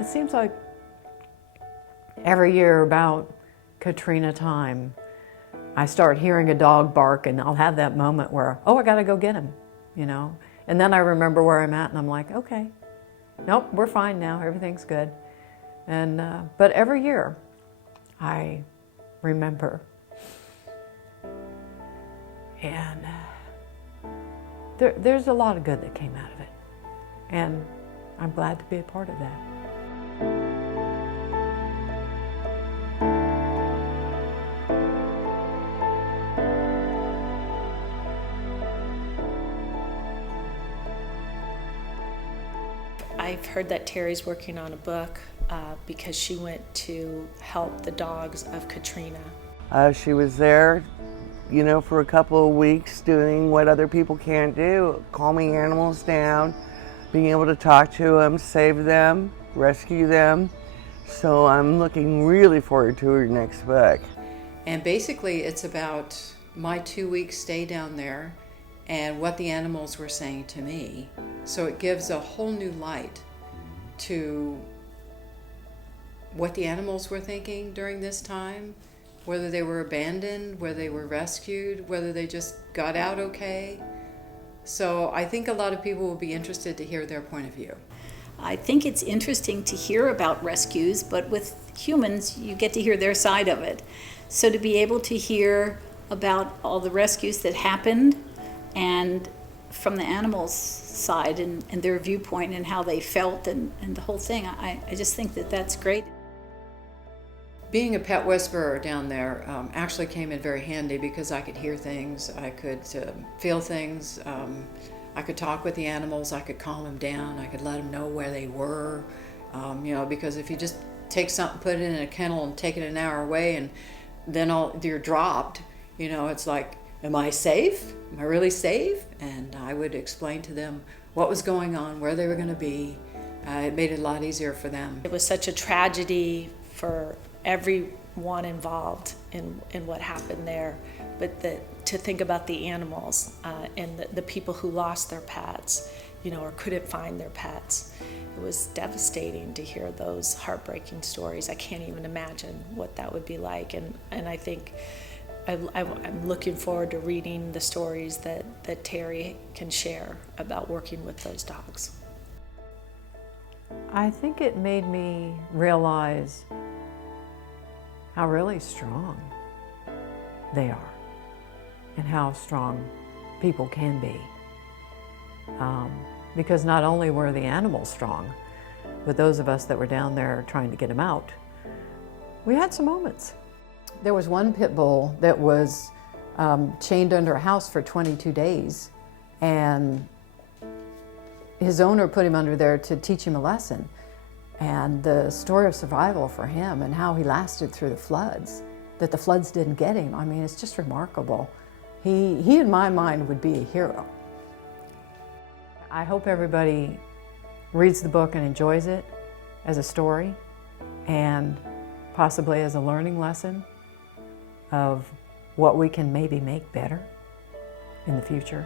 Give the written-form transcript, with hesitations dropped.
It seems like every year about Katrina time, I start hearing a dog bark and I'll have that moment where, oh, I gotta go get him, you know? And then I remember where I'm at and I'm like, okay, nope, we're fine now, everything's good. And, but every year I remember. And there's a lot of good that came out of it. And I'm glad to be a part of that. I've heard that Terri's working on a book because she went to help the dogs of Katrina. She was there, you know, for a couple of weeks doing what other people can't do, calming animals down, being able to talk to them, save them, rescue them. So I'm looking really forward to her next book. And basically it's about my 2-week stay down there and what the animals were saying to me. So it gives a whole new light to what the animals were thinking during this time, whether they were abandoned, whether they were rescued, whether they just got out okay. So I think a lot of people will be interested to hear their point of view. I think it's interesting to hear about rescues, but with humans, you get to hear their side of it. So to be able to hear about all the rescues that happened and from the animals' side and their viewpoint and how they felt and the whole thing, I just think that that's great. Being a pet whisperer down there actually came in very handy because I could hear things, I could feel things, I could talk with the animals, I could calm them down, I could let them know where they were, you know, because if you just take something, put it in a kennel and take it an hour away and then you're dropped, you know, it's like, am I safe? Am I really safe? And I would explain to them what was going on, where they were going to be. It made it a lot easier for them. It was such a tragedy for everyone involved in what happened there, but to think about the animals and the people who lost their pets, you know, or couldn't find their pets. It was devastating to hear those heartbreaking stories. I can't even imagine what that would be like, and I think I'm looking forward to reading the stories that Terri can share about working with those dogs. I think it made me realize how really strong they are and how strong people can be. Because not only were the animals strong, but those of us that were down there trying to get them out, we had some moments. There was one pit bull that was chained under a house for 22 days, and his owner put him under there to teach him a lesson. And the story of survival for him and how he lasted through the floods, that the floods didn't get him, I mean, it's just remarkable. He in my mind would be a hero. I hope everybody reads the book and enjoys it as a story and possibly as a learning lesson of what we can maybe make better in the future.